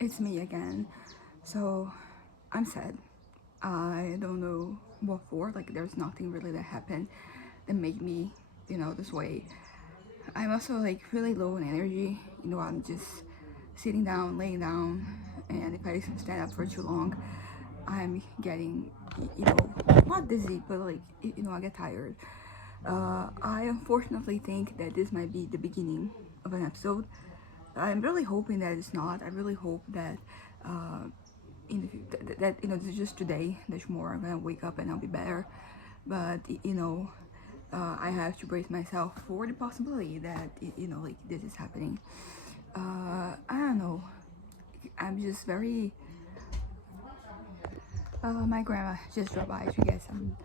It's me again. So I'm sad. I don't know what for. Like there's nothing really that happened that made me, this way. I'm also like really low in energy. I'm just sitting down, laying down, and if I stand up for too long, I'm getting, not dizzy, but like, I get tired. I unfortunately think that this might be the beginning of an episode. I'm really hoping that it's not. I really hope that uh, in the that this is just today. That tomorrow I'm gonna wake up and I'll be better. But I have to brace myself for the possibility that like this is happening. I don't know. I'm just very. My grandma just dropped by to get some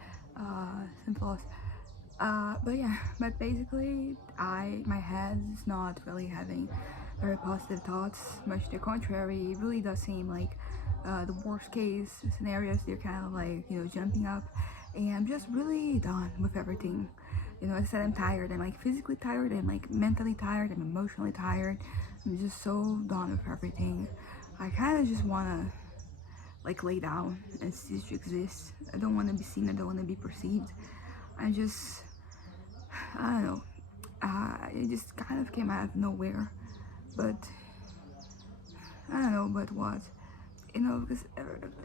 floss. But yeah, but basically, my head is not really having very positive thoughts. Much to the contrary, it really does seem like the worst case scenarios. They're kind of like jumping up, and I'm just really done with everything. As I said, I'm tired. I'm like physically tired. I'm like mentally tired. I'm emotionally tired. I'm just so done with everything. I kind of just wanna like lay down and cease to exist. I don't want to be seen. I don't want to be perceived. I just I don't know. It just kind of came out of nowhere. But I don't know, but what? Because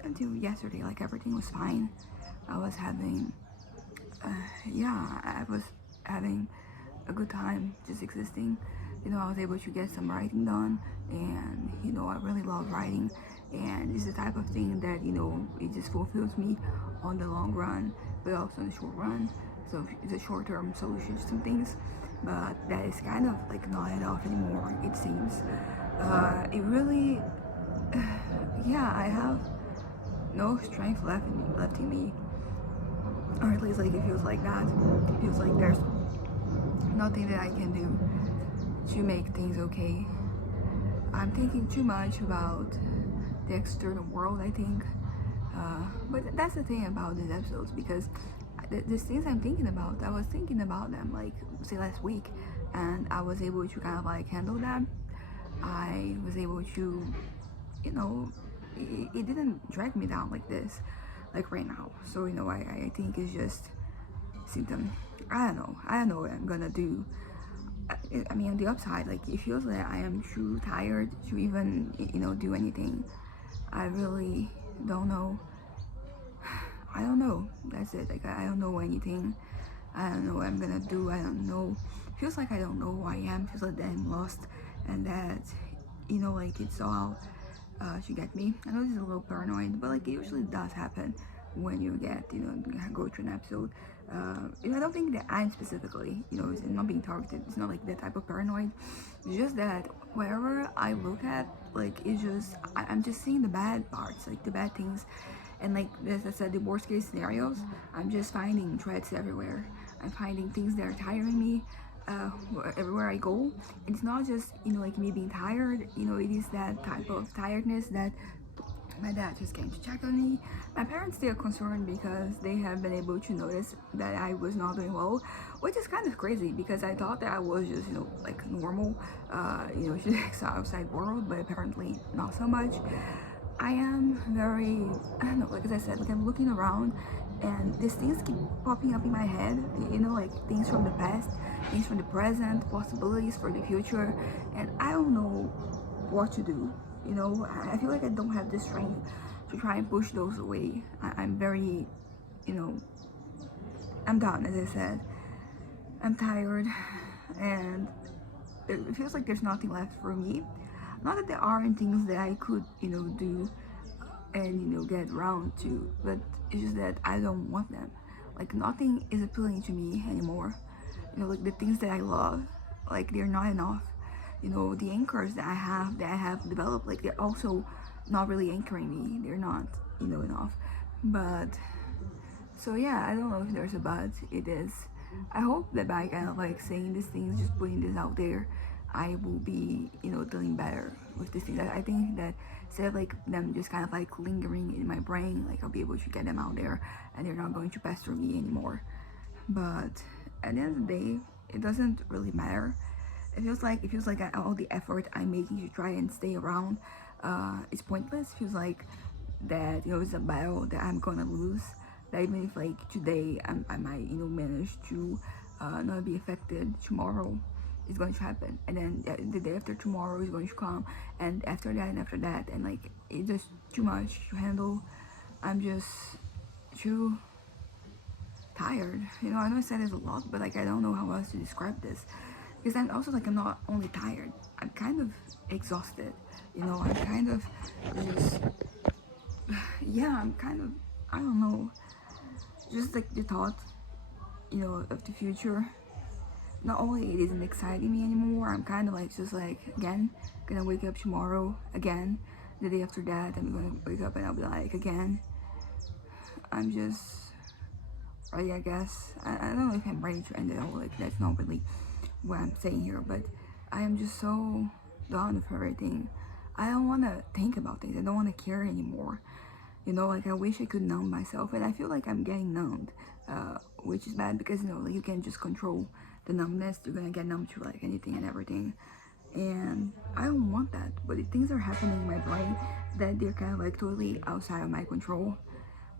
until yesterday, like everything was fine. I was having, yeah, I was having a good time just existing. I was able to get some writing done, and I really love writing, and it's the type of thing that it just fulfills me on the long run, but also in the short run. So it's a short-term solution to some things, but that is kind of like not enough anymore. It seems. It really, yeah, I have no strength left in me, or at least like it feels like that. It feels like there's nothing that I can do to make things okay. I'm thinking too much about the external world, I think. But that's the thing about these episodes because these things I'm thinking about, I was thinking about them like, say, last week, and I was able to kind of like handle them. I was able to, you know, it didn't drag me down like this, like right now. So, I think it's just symptom. I don't know. I don't know what I'm gonna do. I mean, on the upside, like it feels like I am too tired to even, do anything. I really don't know. I don't know. That's it. Like I don't know anything. I don't know what I'm gonna do. I don't know. Feels like I don't know who I am. Feels like that I'm lost, and that, like it's all to get me. I know this is a little paranoid, but like it usually does happen when you get, go through an episode. I don't think that I'm specifically, is not being targeted. It's not like that type of paranoid. It's just that wherever I look at, like it's just I'm just seeing the bad parts, like the bad things, and like as I said, the worst case scenarios. I'm just finding threats everywhere. I'm finding things that are tiring me. Everywhere I go, it's not just like me being tired. It is that type of tiredness that my dad just came to check on me. My parents still concerned because they have been able to notice that I was not doing well, which is kind of crazy because I thought that I was just, like normal, to the outside world, but apparently not so much. I am very, I don't know, like as I said, like I'm looking around and these things keep popping up in my head, like things from the past, things from the present, possibilities for the future, and I don't know what to do. I feel like I don't have the strength to try and push those away. I'm very, you know, I'm done, as I said. I'm tired, and it feels like there's nothing left for me. Not that there aren't things that I could, do and, get around to, but it's just that I don't want them. Like, nothing is appealing to me anymore. Like the things that I love, like they're not enough. The anchors that I have developed, like they're also not really anchoring me. They're not, enough. But so yeah, I don't know if there's a but. It is. I hope that by kind of like saying these things, just putting this out there, I will be, doing better with these things. I think that instead of like them just kind of like lingering in my brain, like I'll be able to get them out there, and they're not going to pester me anymore. But at the end of the day, it doesn't really matter. It feels like all the effort I'm making to try and stay around, it's pointless. Feels like that, it's a battle that I'm gonna lose. That even if like today I might, manage to not be affected, tomorrow is going to happen, and then the day after tomorrow is going to come, and after that and after that, and like it's just too much to handle. I'm just too tired. I know I said it a lot, but like I don't know how else to describe this. Because I'm also like I'm not only tired, I'm kind of exhausted. I'm kind of just yeah, I'm kind of, I don't know, just like the thought, of the future. Not only it isn't exciting me anymore, I'm kind of like just like again gonna wake up tomorrow again. The day after that, I'm gonna wake up and I'll be like again. I'm just ready, I guess. I don't know if I'm ready to end it all. Like that's not really what I'm saying here, but I am just so done with everything. I don't want to think about things. I don't want to care anymore. Like I wish I could numb myself, and I feel like I'm getting numbed, which is bad because like you can't just control the numbness. You're gonna get numb to like anything and everything, and I don't want that. But if things are happening in my brain that they're kind of like totally outside of my control,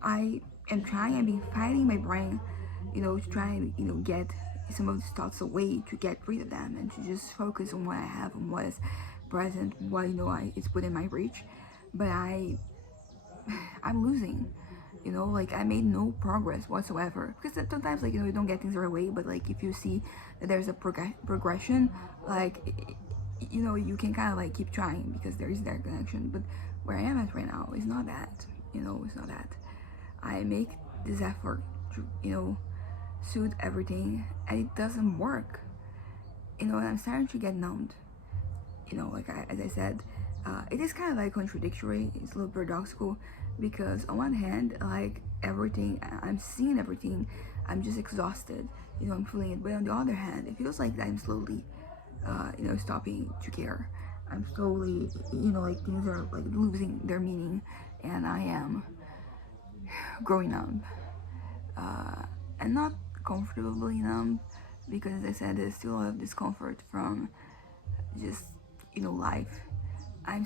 I am trying. I've been fighting my brain, to try and get some of these thoughts away, to get rid of them, and to just focus on what I have and what is present, what it's within my reach. But I'm losing. Like I made no progress whatsoever. Because sometimes, like, you don't get things right away, but like if you see that there's a progression, like, you can kind of like keep trying because there is that connection. But where I am at right now is not that. It's not that. I make this effort to, suit everything, and it doesn't work. And I'm starting to get numbed. Like as I said, it is kind of like contradictory. It's a little paradoxical because on one hand, like everything, I'm seeing everything, I'm just exhausted. I'm feeling it. But on the other hand, it feels like I'm slowly, stopping to care. I'm slowly, like things are like losing their meaning, and I am growing numb, and not comfortably numb, because as I said, there's still a lot of discomfort from just life. I'm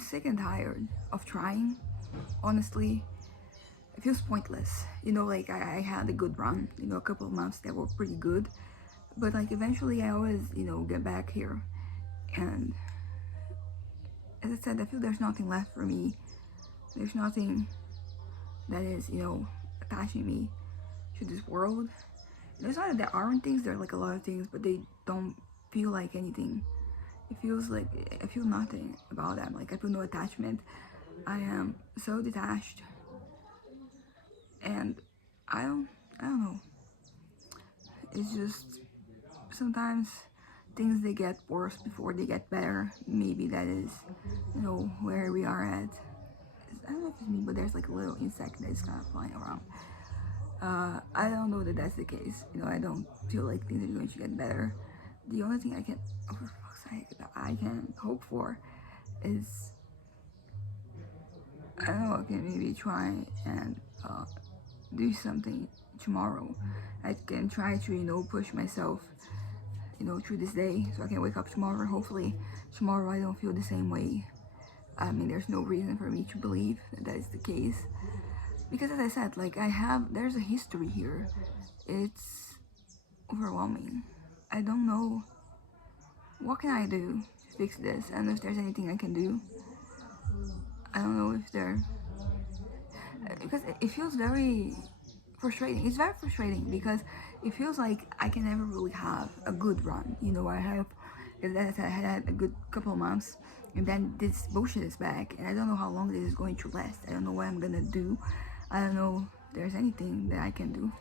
sick and tired of trying. Honestly, it feels pointless. Like I had a good run, a couple of months that were pretty good, but like eventually I always get back here, and as I said, I feel there's nothing left for me. There's nothing that is attaching me to this world. It's not that there aren't things, there are like a lot of things, but they don't feel like anything. It feels like I feel nothing about them. Like I feel no attachment. I am so detached, and I don't know. It's just sometimes things they get worse before they get better. Maybe that is, where we are at. I don't know if it's me, but there's like a little insect that is kind of flying around. I don't know that that's the case. I don't feel like things are going to get better. The only thing I can, oh, for fuck's sake, that I can hope for is, I don't know, I can maybe try and do something tomorrow. I can try to, push myself, through this day so I can wake up tomorrow. Hopefully, tomorrow I don't feel the same way. I mean, there's no reason for me to believe that is the case. Because as I said, like there's a history here. It's overwhelming. I don't know. What can I do to fix this? I don't know if there's anything I can do. I don't know if because it feels very frustrating. It's very frustrating because it feels like I can never really have a good run. As I said, I had a good couple of months, and then this bullshit is back, and I don't know how long this is going to last. I don't know what I'm gonna do. I don't know if there's anything that I can do.